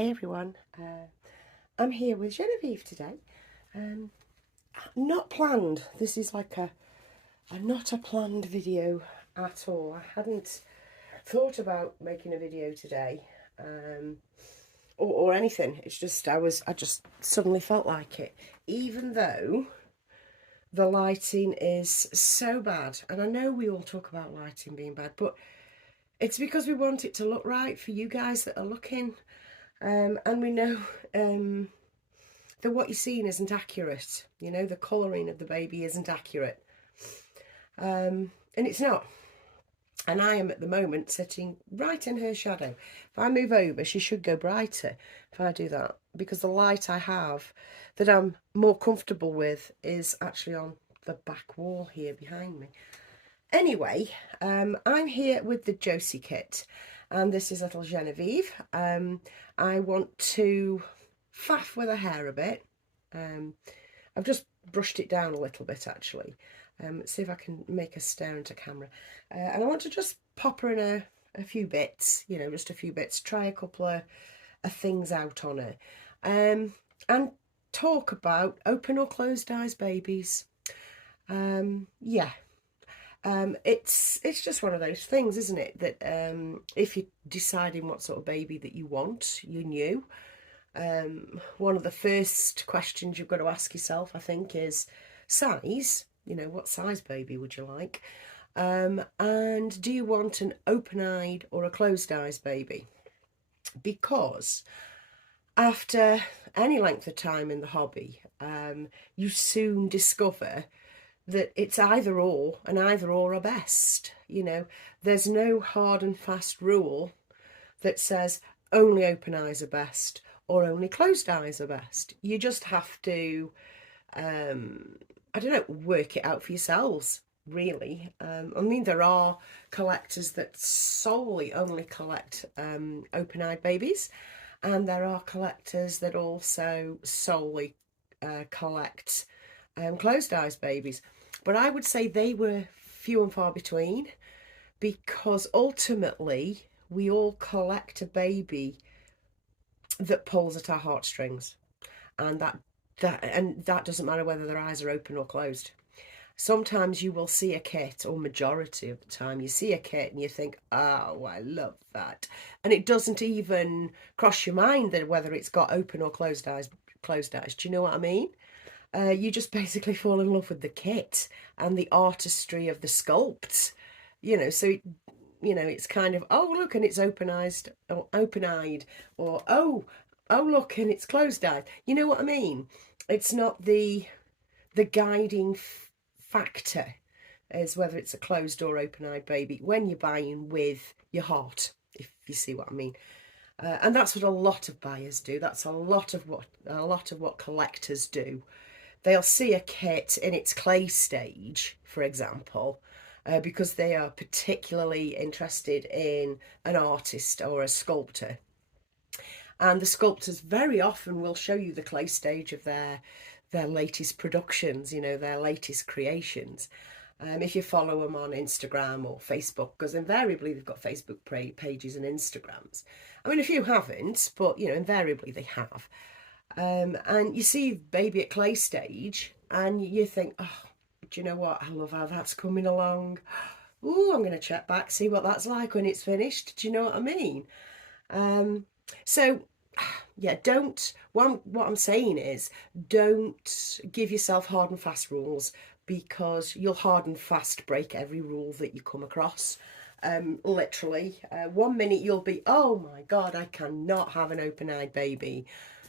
Hey everyone, I'm here with Genevieve today. Not planned. This is like a not a planned video at all. I hadn't thought about making a video today, or anything. It's just I just suddenly felt like it, even though the lighting is so bad. And I know we all talk about lighting being bad, but it's because we want it to look right for you guys that are looking. And we know that what you're seeing isn't accurate. You know, the colouring of the baby isn't accurate. And it's not. And I am at the moment sitting right in her shadow. If I move over, she should go brighter if I do that. Because the light I have that I'm more comfortable with is actually on the back wall here behind me. Anyway, I'm here with the Josy kit. And this is little Genevieve. I want to faff with her hair a bit. I've just brushed it down a little bit actually. See if I can make her stare into camera. And I want to just pop her in a few bits, you know, just a few bits. Try a couple of things out on her. And talk about open or closed eyes babies. Yeah. It's just one of those things, isn't it, that if you're deciding what sort of baby that you want, you knew, one of the first questions you've got to ask yourself, I think, is size. You know, what size baby would you like? And do you want an open-eyed or a closed-eyes baby? Because after any length of time in the hobby, you soon discover that it's either or, and either or are best. You know, there's no hard and fast rule that says only open eyes are best or only closed eyes are best. You just have to, I don't know, work it out for yourselves, really. I mean, there are collectors that solely only collect open-eyed babies, and there are collectors that also solely collect closed eyes babies. But I would say they were few and far between, because ultimately we all collect a baby that pulls at our heartstrings, and that doesn't matter whether their eyes are open or closed. Sometimes you will see a kit, or majority of the time you see a kit and you think, oh, I love that, and it doesn't even cross your mind that whether it's got open or closed eyes. Do you know what I mean? You just basically fall in love with the kit and the artistry of the sculpt, you know. So you know, it's kind of, oh look, and it's open-eyed, or oh look, and it's closed-eyed. You know what I mean? It's not the guiding factor as whether it's a closed or open-eyed baby when you're buying with your heart, if you see what I mean. And that's what a lot of buyers do. That's a lot of what collectors do. They'll see a kit in its clay stage, for example, because they are particularly interested in an artist or a sculptor. And the sculptors very often will show you the clay stage of their latest productions, you know, their latest creations. If you follow them on Instagram or Facebook, because invariably they've got Facebook pages and Instagrams. I mean, a few haven't, but, you know, invariably they have. And you see baby at clay stage and you think, oh, do you know what? I love how that's coming along. Oh, I'm going to check back, see what that's like when it's finished. Do you know what I mean? So, yeah, what I'm saying is, don't give yourself hard and fast rules, because you'll hard and fast break every rule that you come across. Literally, 1 minute you'll be, oh my God, I cannot have an open-eyed baby.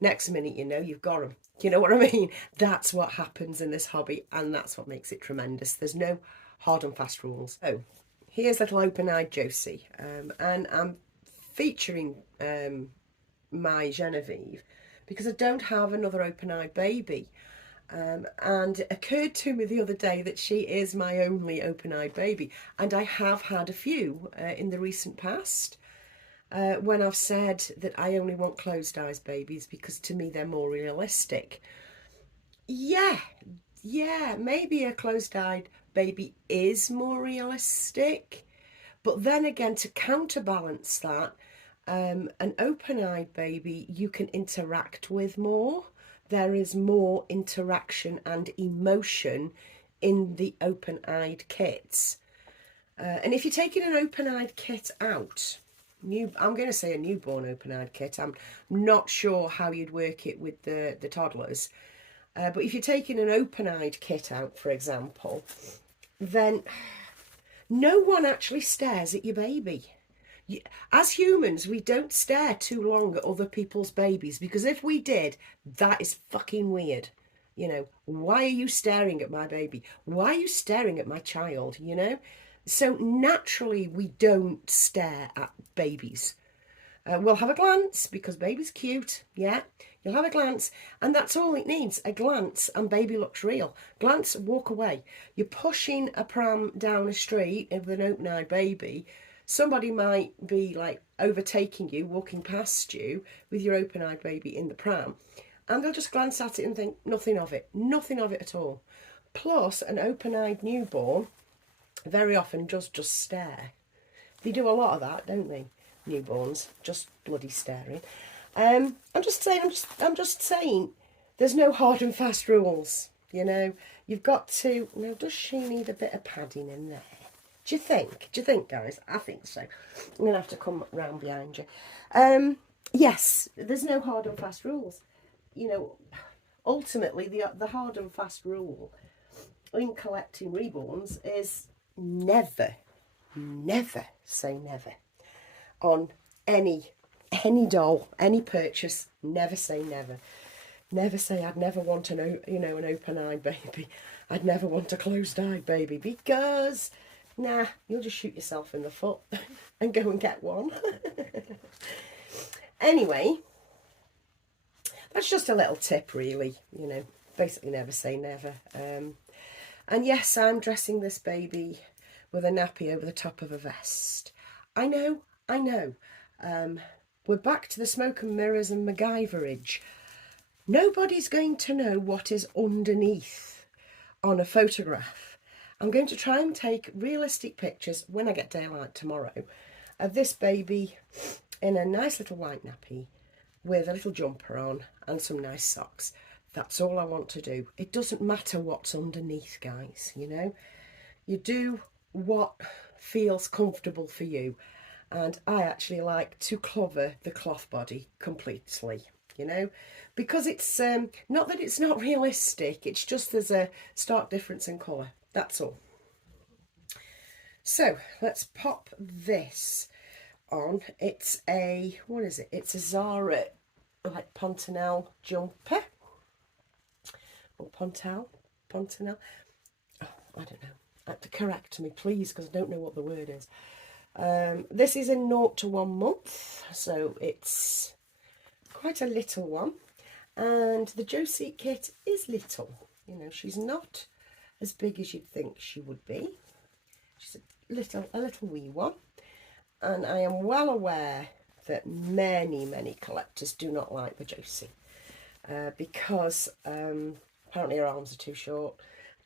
Next minute, you know, you've got them. You know what I mean? That's what happens in this hobby, and that's what makes it tremendous. There's no hard and fast rules. So here's little open-eyed Josy, and I'm featuring my Genevieve because I don't have another open-eyed baby. And it occurred to me the other day that she is my only open-eyed baby, and I have had a few in the recent past. When I've said that I only want closed eyes babies because to me they're more realistic. Yeah, maybe a closed eyed baby is more realistic. But then again, to counterbalance that, An open-eyed baby you can interact with more. There is more interaction and emotion in the open-eyed kits. And if you're taking an open-eyed kit out, I'm going to say a newborn open-eyed kit. I'm not sure how you'd work it with the toddlers. But if you're taking an open-eyed kit out, for example, then no one actually stares at your baby. As humans, we don't stare too long at other people's babies, because if we did, that is fucking weird. You know, why are you staring at my baby? Why are you staring at my child? You know? So naturally, we don't stare at babies. We'll have a glance because baby's cute, yeah. You'll have a glance, and that's all it needs, a glance, and baby looks real. Glance, walk away. You're pushing a pram down a street with an open-eyed baby. Somebody might be like overtaking you, walking past you with your open-eyed baby in the pram, and they'll just glance at it and think nothing of it at all. Plus, an open-eyed newborn very often just stare. They do a lot of that, don't they? Newborns just bloody staring. I'm just saying there's no hard and fast rules, you know. You've got to. Now, does she need a bit of padding in there? Do you think, guys? I think so. I'm gonna have to come round behind you. Yes, there's no hard and fast rules. You know, ultimately the hard and fast rule in collecting reborns is never say never on any doll, any purchase. Never say never. Never say I'd never want an open-eyed baby. I'd never want a closed-eyed baby, because nah, you'll just shoot yourself in the foot and go and get one. Anyway, that's just a little tip, really. You know, basically never say never. And yes, I'm dressing this baby with a nappy over the top of a vest. I know. We're back to the smoke and mirrors and MacGyverage. Nobody's going to know what is underneath on a photograph. I'm going to try and take realistic pictures when I get daylight tomorrow of this baby in a nice little white nappy with a little jumper on and some nice socks. That's all I want to do. It doesn't matter what's underneath, guys, you know. You do what feels comfortable for you. And I actually like to cover the cloth body completely, you know, because it's not that it's not realistic, it's just there's a stark difference in colour, that's all. So let's pop this on. It's a, what is it? It's a Zara, like Pontanel jumper. Or Pontanel? Oh, I don't know. Have to correct me, please, because I don't know what the word is. This is in 0 to 1 month, so it's quite a little one. And the Josy kit is little. You know, she's not as big as you'd think she would be. She's a little wee one. And I am well aware that many collectors do not like the Josy because apparently her arms are too short,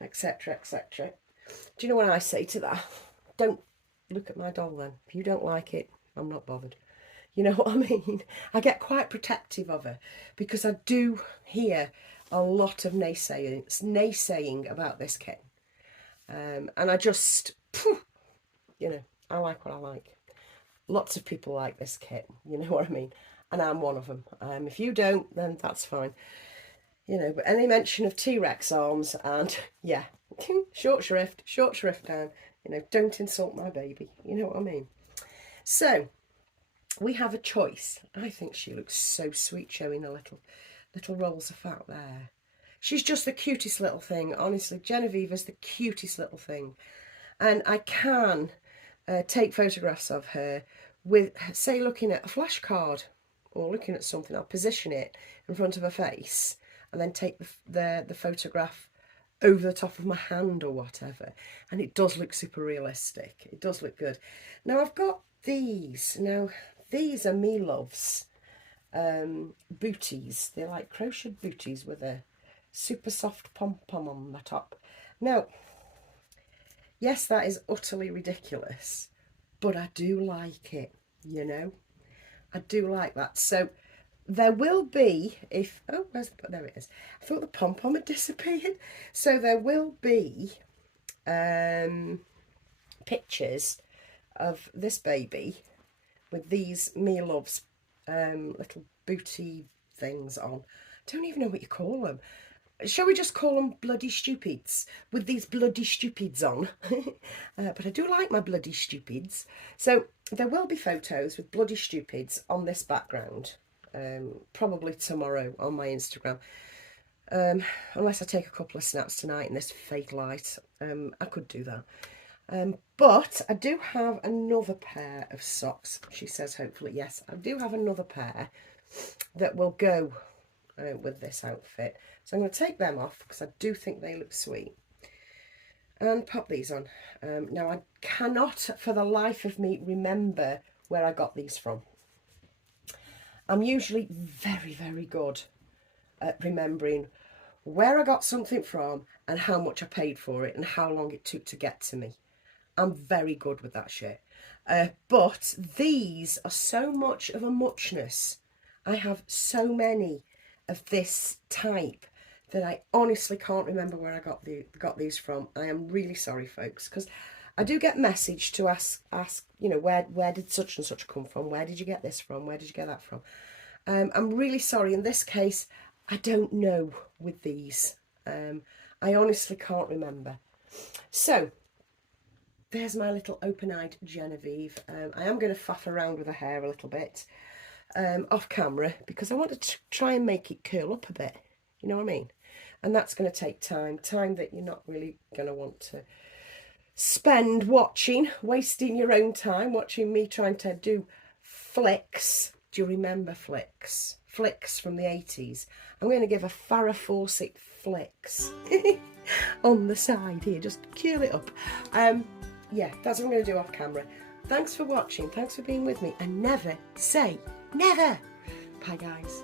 etc, etc. Do you know what I say to that? Don't look at my doll then. If you don't like it, I'm not bothered. You know what I mean? I get quite protective of her because I do hear a lot of naysaying about this kit. And I just, you know, I like what I like. Lots of people like this kit, you know what I mean? And I'm one of them. If you don't, then that's fine. You know, but any mention of T-Rex arms and, yeah, short shrift down. You know, don't insult my baby. You know what I mean? So, we have a choice. I think she looks so sweet showing a little rolls of fat there. She's just the cutest little thing. Honestly, Genevieve's the cutest little thing. And I can take photographs of her with, say, looking at a flashcard or looking at something. I'll position it in front of her face and then take the photograph over the top of my hand or whatever, and it does look super realistic. It does look good. Now I've got these. Now these are me loves booties. They're like crocheted booties with a super soft pom-pom on the top. Now, yes, that is utterly ridiculous, but I do like it, you know. I do like that. So there will be, if, oh, there it is. I thought the pom-pom had disappeared. So there will be pictures of this baby with these Me Loves little booty things on. Don't even know what you call them. Shall we just call them bloody stupids, with these bloody stupids on? But I do like my bloody stupids. So there will be photos with bloody stupids on this background, probably tomorrow on my Instagram. Unless I take a couple of snaps tonight in this fake light, I could do that. But I do have another pair of socks, she says, hopefully. Yes, I do have another pair that will go with this outfit. So I'm going to take them off because I do think they look sweet. And pop these on. Now, I cannot for the life of me remember where I got these from. I'm usually very, very good at remembering where I got something from and how much I paid for it and how long it took to get to me. I'm very good with that shit. But these are so much of a muchness. I have so many of this type that I honestly can't remember where I got these from. I am really sorry, folks, because I do get message to ask, you know, where did such and such come from? Where did you get this from? Where did you get that from? I'm really sorry. In this case, I don't know with these. I honestly can't remember. So there's my little open-eyed Genevieve. I am going to faff around with her hair a little bit off camera because I want to try and make it curl up a bit. You know what I mean? And that's going to take time that you're not really going to want to spend wasting your own time watching me trying to do flicks. Do you remember flicks? Flicks from the 80s. I'm going to give a Farrah Fawcett flicks on the side here, just curl it up. Yeah, that's what I'm going to do off camera. Thanks for watching, thanks for being with me, and never say never. Bye guys.